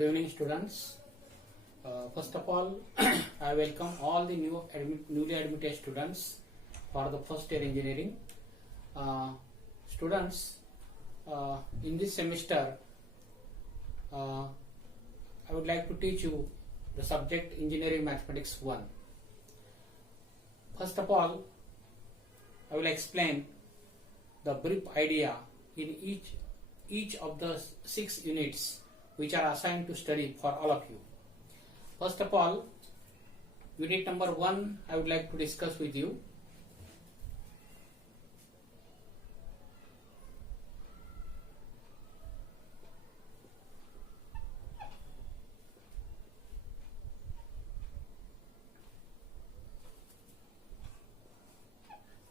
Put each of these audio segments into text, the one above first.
Good evening, students. First of all, I welcome all the newly admitted students for the first year engineering. Students, in this semester, I would like to teach you the subject Engineering Mathematics 1. First of all, I will explain the brief idea in each of the 6 units which are assigned to study for all of you. First of all, unit number 1 I would like to discuss with you.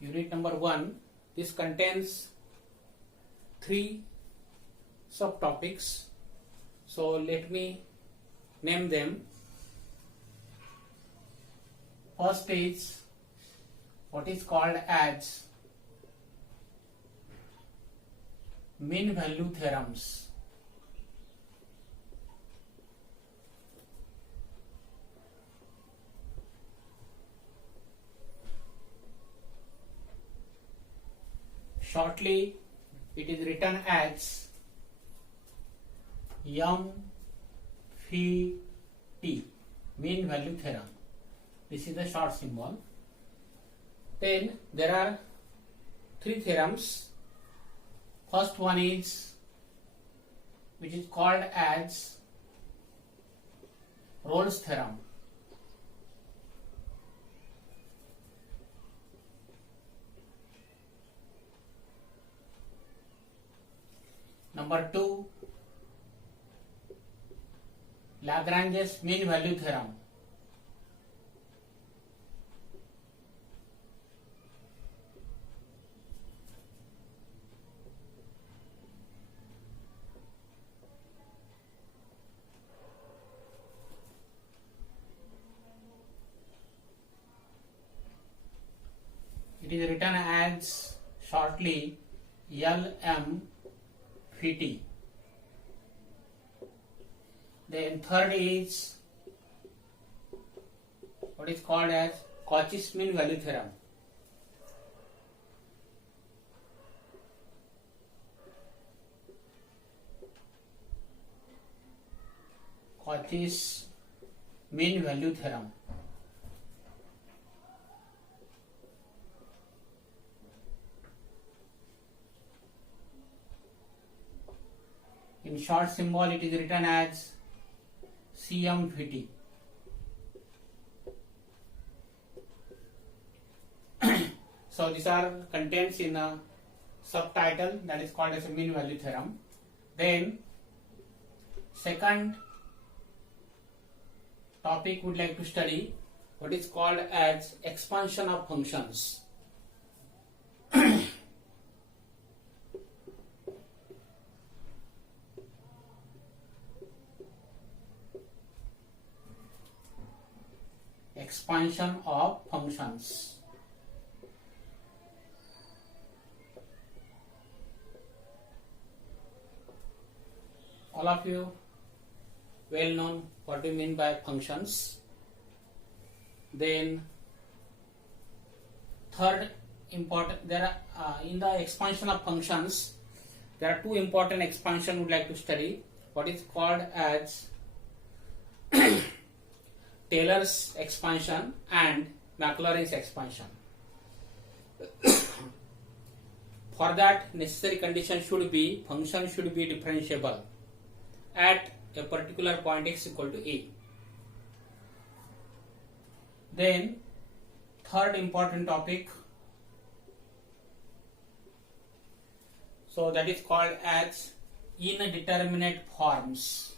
Unit number 1, this contains 3 subtopics. So let me name them. First is what is called as mean value theorems. Shortly, it is written as MVT, mean value theorem. This is the short symbol. Then there are 3 theorems. First one is which is called as Rolle's theorem. Number 2, Lagrange's mean value theorem. It is written as shortly LMVT. Then third is what is called as Cauchy's mean value theorem. Cauchy's mean value theorem. In short symbol, it is written as CMVT. So these are contains in a subtitle that is called as a mean value theorem. Then second topic would like to study what is called as expansion of functions. Expansion of functions. All of you well known what we mean by functions. Then third important, there are in the expansion of functions there are 2 important expansion we would like to study. What is called as Taylor's expansion and Maclaurin's expansion. For that, necessary condition should be function should be differentiable at a particular point x equal to a. Then third important topic, so that is called as indeterminate forms.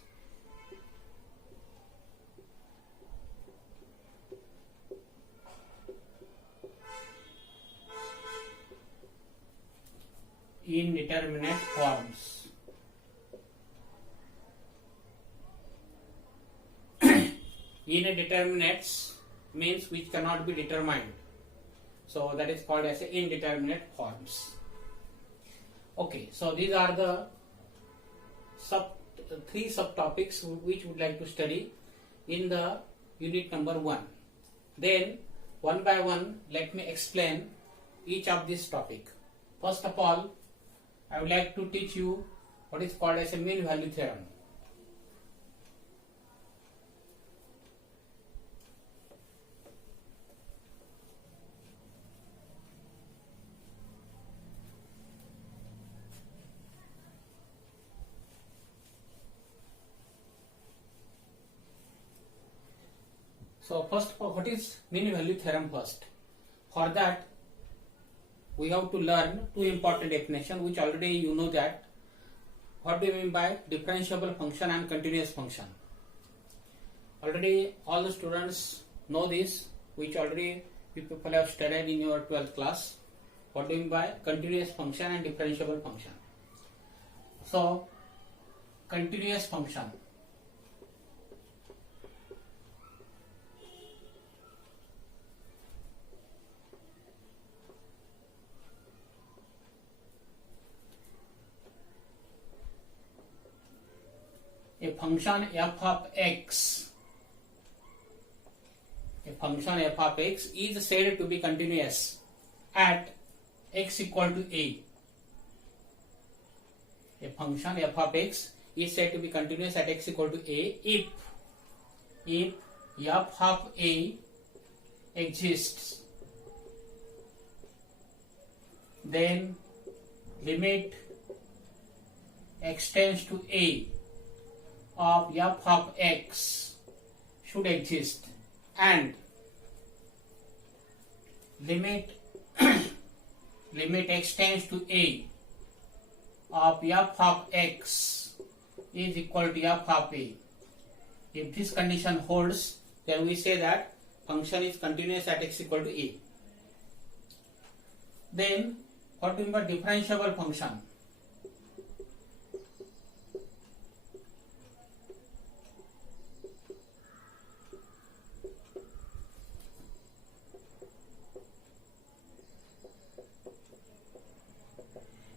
Indeterminate forms. Indeterminates means which cannot be determined. So that is called as indeterminate forms. Okay, so these are the three subtopics which would like to study in the unit number 1. Then one by one let me explain each of this topic. First of all, I would like to teach you what is called as a mean value theorem. So first, what is mean value theorem first? For that, we have to learn two important definitions, which already you know that. What do you mean by differentiable function and continuous function? Already all the students know this, which already you people have studied in your 12th class. What do you mean by continuous function and differentiable function? So, continuous function. A function f of x is said to be continuous at x equal to a. A function f of x is said to be continuous at x equal to a if f of a exists. Then limit x tends to a of f of x should exist, and limit x tends to a of f of x is equal to f of a. If this condition holds, then we say that function is continuous at x equal to a. Then what do you mean by differentiable function?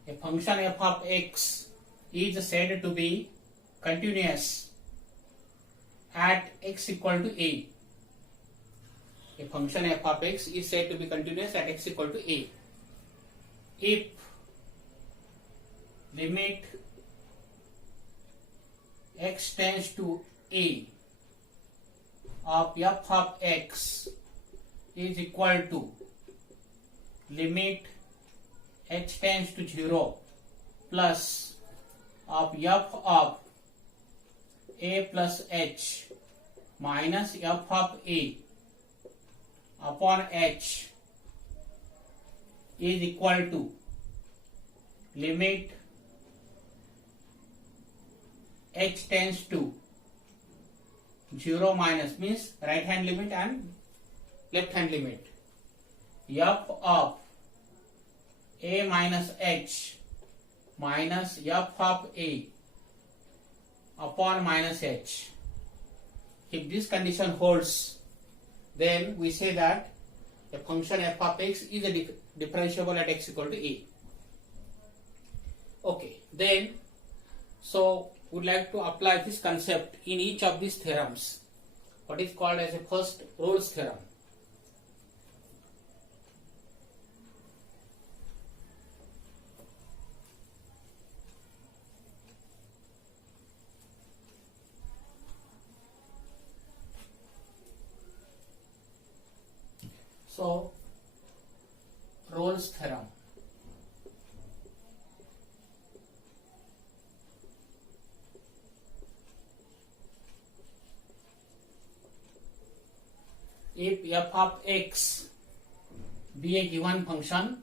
A function f of x is said to be continuous at x equal to a. A function f of x is said to be continuous at x equal to a if limit x tends to a of f of x is equal to limit h tends to 0 plus of f of a plus h minus f of a upon h is equal to limit h tends to 0 minus means right hand limit and left hand limit f of a minus h minus f of a upon minus h. If this condition holds, then we say that a function f of x is a differentiable at x equal to a. Okay, then so we would like to apply this concept in each of these theorems. What is called as a first Rolle's theorem. So, Rolle's theorem. If f of x be a given function,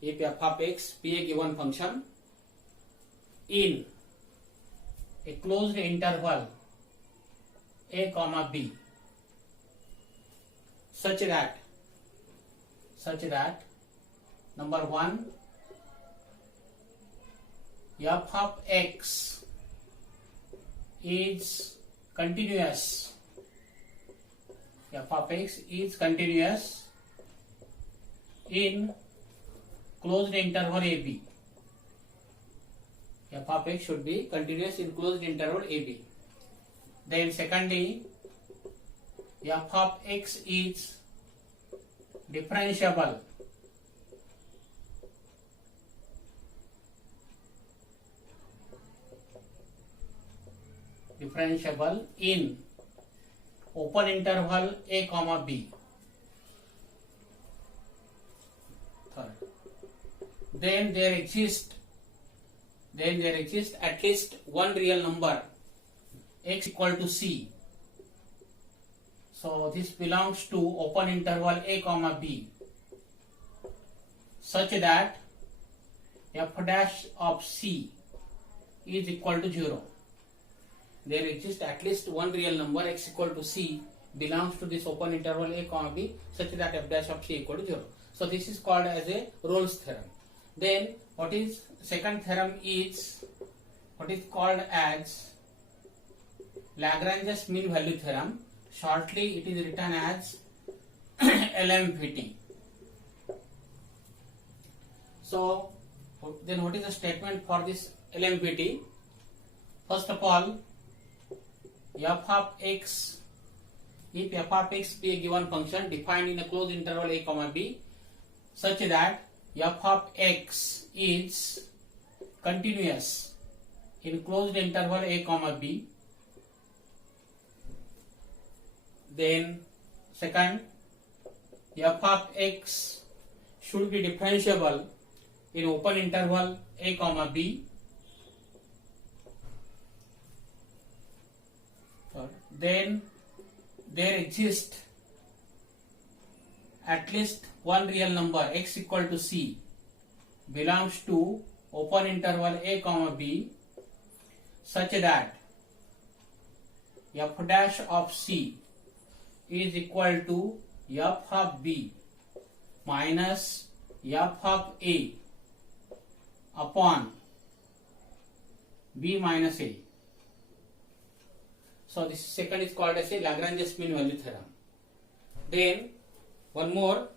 if f of x be a given function in a closed interval a comma b, such that number 1 f of x is continuous, f of x is continuous in closed interval AB. f of x should be continuous in closed interval AB. Then secondly, f of x is differentiable in open interval a comma b. Third, then there exists at least one real number x equal to c. So this belongs to open interval a comma b such that f dash of c is equal to 0. There exists at least one real number x equal to c belongs to this open interval a comma b such that f dash of c equal to 0. So this is called as a Rolle's theorem. Then what is second theorem is what is called as Lagrange's mean value theorem. Shortly it is written as LMVT. So then what is the statement for this LMVT? First of all, f of x, if f of x be a given function defined in a closed interval a comma b such that f of x is continuous in closed interval a comma b, then second, f of x should be differentiable in open interval a comma b. Then there exists at least one real number x equal to c belongs to open interval a comma b such that f dash of c is equal to f of b minus f of a upon b minus a. So this second is called as a Lagrange's mean value theorem. Then one more,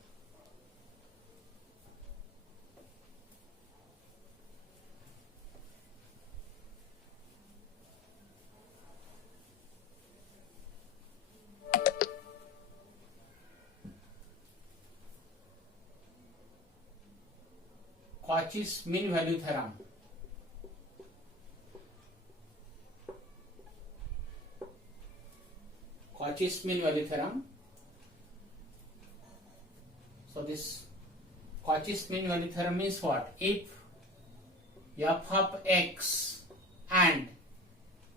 Cauchy's mean value theorem. Cauchy's mean value theorem. So this Cauchy's mean value theorem means what? If f of x and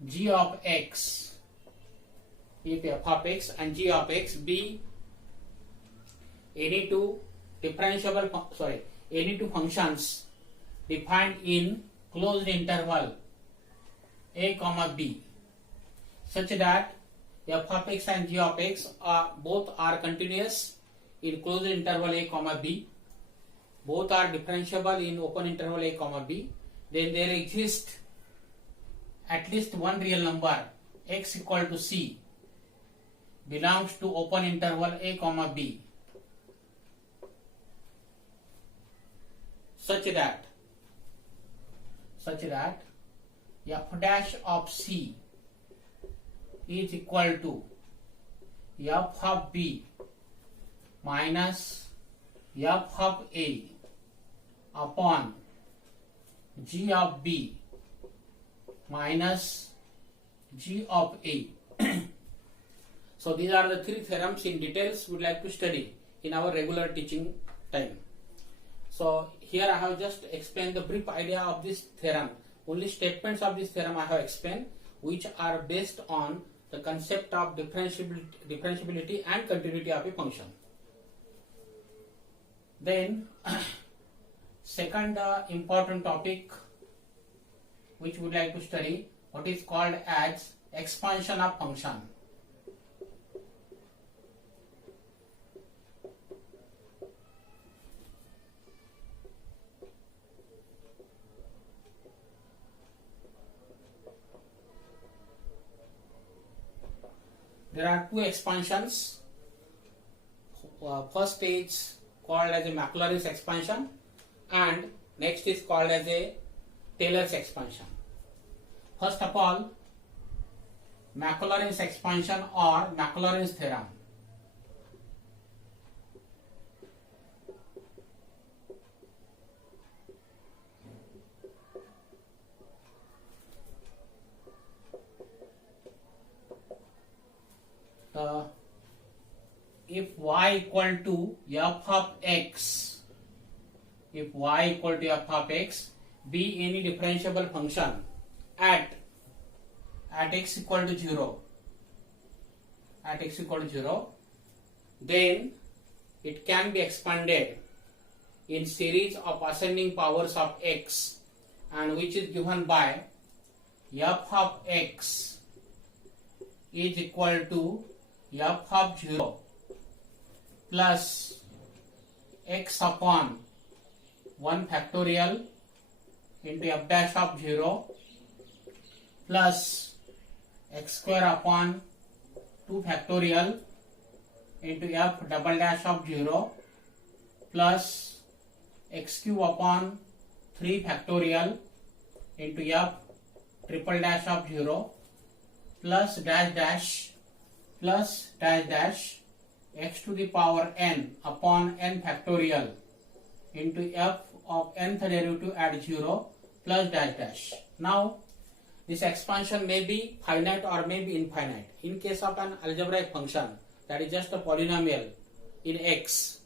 g of x, if f of x and g of x be any two functions defined in closed interval a comma b such that f of x and g of x both are continuous in closed interval a comma b, both are differentiable in open interval a comma b, then there exists at least one real number x equal to c belongs to open interval a comma b such that f dash of c is equal to f of b minus f of a upon g of b minus g of a. So these are the three theorems in details we would like to study in our regular teaching time. So here I have just explained the brief idea of this theorem. Only statements of this theorem I have explained, which are based on the concept of differentiability and continuity of a function. Then second important topic which we would like to study, what is called as expansion of function. There are two expansions. First is called as a Maclaurin's expansion and next is called as a Taylor's expansion. First of all, Maclaurin's expansion or Maclaurin's theorem. If y equal to f of x, if y equal to f of x be any differentiable function at x equal to 0, at x equal to 0, then it can be expanded in series of ascending powers of x, and which is given by f of x is equal to f of 0 plus x upon 1 factorial into f dash of 0 plus x square upon 2 factorial into f double dash of 0 plus x cube upon 3 factorial into f triple dash of 0 plus dash dash plus dash dash x to the power n upon n factorial into f of nth derivative at 0 plus dash dash. Now this expansion may be finite or may be infinite. In case of an algebraic function that is just a polynomial in x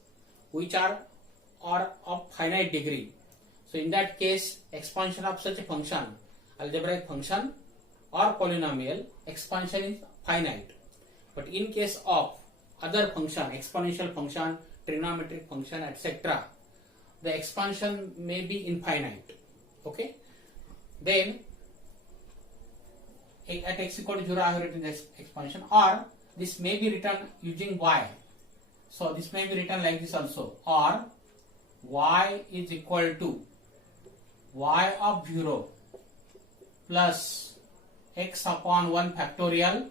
which are of finite degree, so in that case expansion of such a function, algebraic function or polynomial, expansion is finite. But in case of other function, exponential function, trigonometric function, etc., the expansion may be infinite. Okay, then at x equal to 0 I have written this expansion, or this may be written using y. So this may be written like this also, or y is equal to y of 0 plus x upon 1 factorial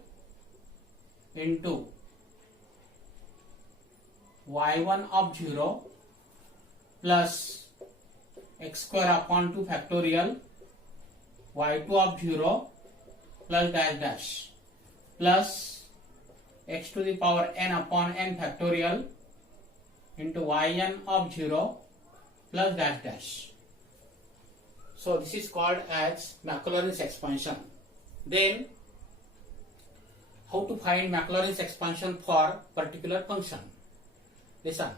into y1 of 0 plus x square upon 2 factorial y2 of 0 plus dash dash plus x to the power n upon n factorial into yn of 0 plus dash dash. So this is called as Maclaurin's expansion. Then how to find Maclaurin's expansion for particular function? Listen,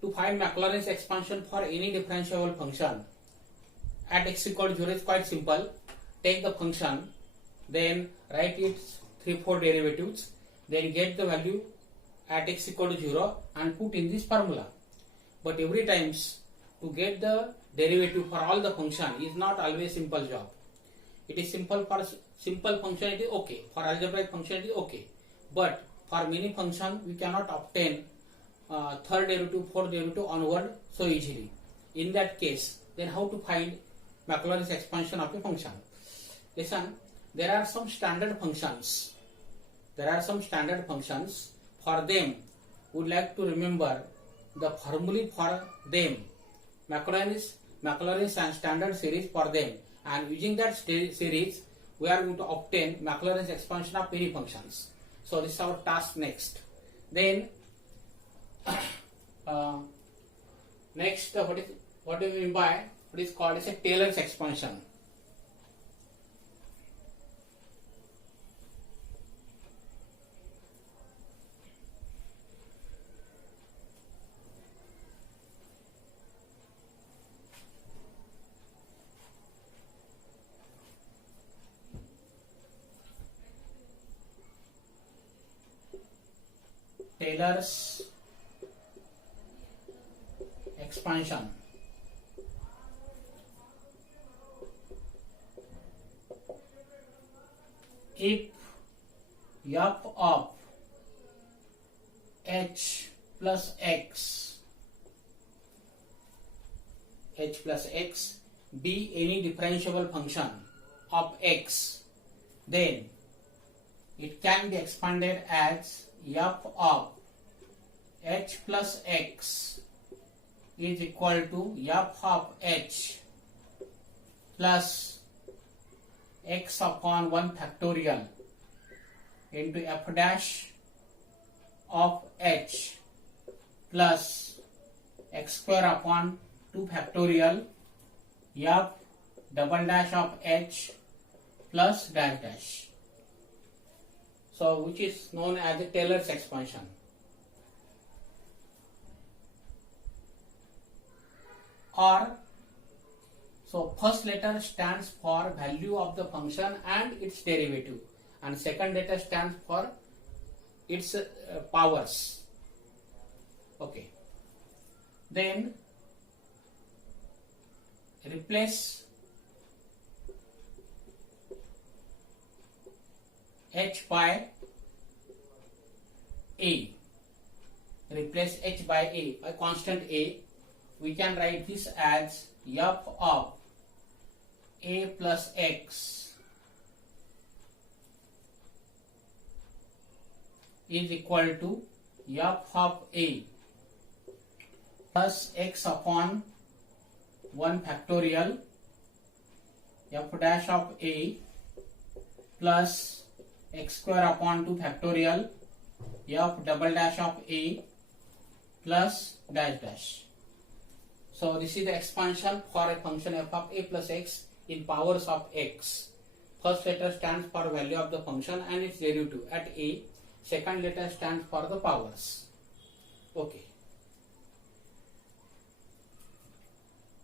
to find Maclaurin's expansion for any differentiable function at x equal to 0 is quite simple. Take the function, then write its 3-4 derivatives, then get the value at x equal to 0 and put in this formula. But every times to get the derivative for all the function is not always simple job. It is simple for simple function, it is okay. For algebraic function it is okay. But for many function we cannot obtain third derivative, fourth derivative onward so easily. In that case, then how to find Maclaurin's expansion of a function? Listen, there are some standard functions. For them, would like to remember the formulae for them. Maclaurin's standard series for them, and using that series, we are going to obtain Maclaurin's expansion of many functions. So this is our task next. Then next, what do we mean by what is called as a Taylor's expansion? Taylor's expansion. If f of h plus x be any differentiable function of x, then it can be expanded as f of h plus x is equal to f of h plus x upon 1 factorial into f dash of h plus x square upon 2 factorial f double dash of h plus dash dash. So which is known as the Taylor's expansion. Or, so first letter stands for value of the function and its derivative, and second letter stands for its powers. Okay. Then replace h by a. Replace h by a constant a. We can write this as f of a plus x is equal to f of a plus x upon 1 factorial f dash of a plus x square upon 2 factorial f double dash of a plus dash dash. So this is the expansion for a function f of a plus x in powers of x. First letter stands for value of the function and its derivative at a. Second letter stands for the powers. Okay.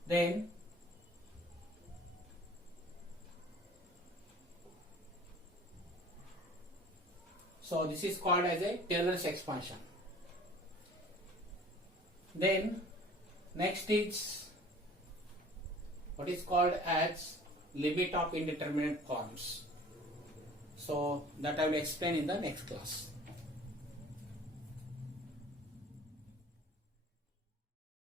Then so this is called as a Taylor's expansion. Then next is what is called as limit of indeterminate forms. So that I will explain in the next class.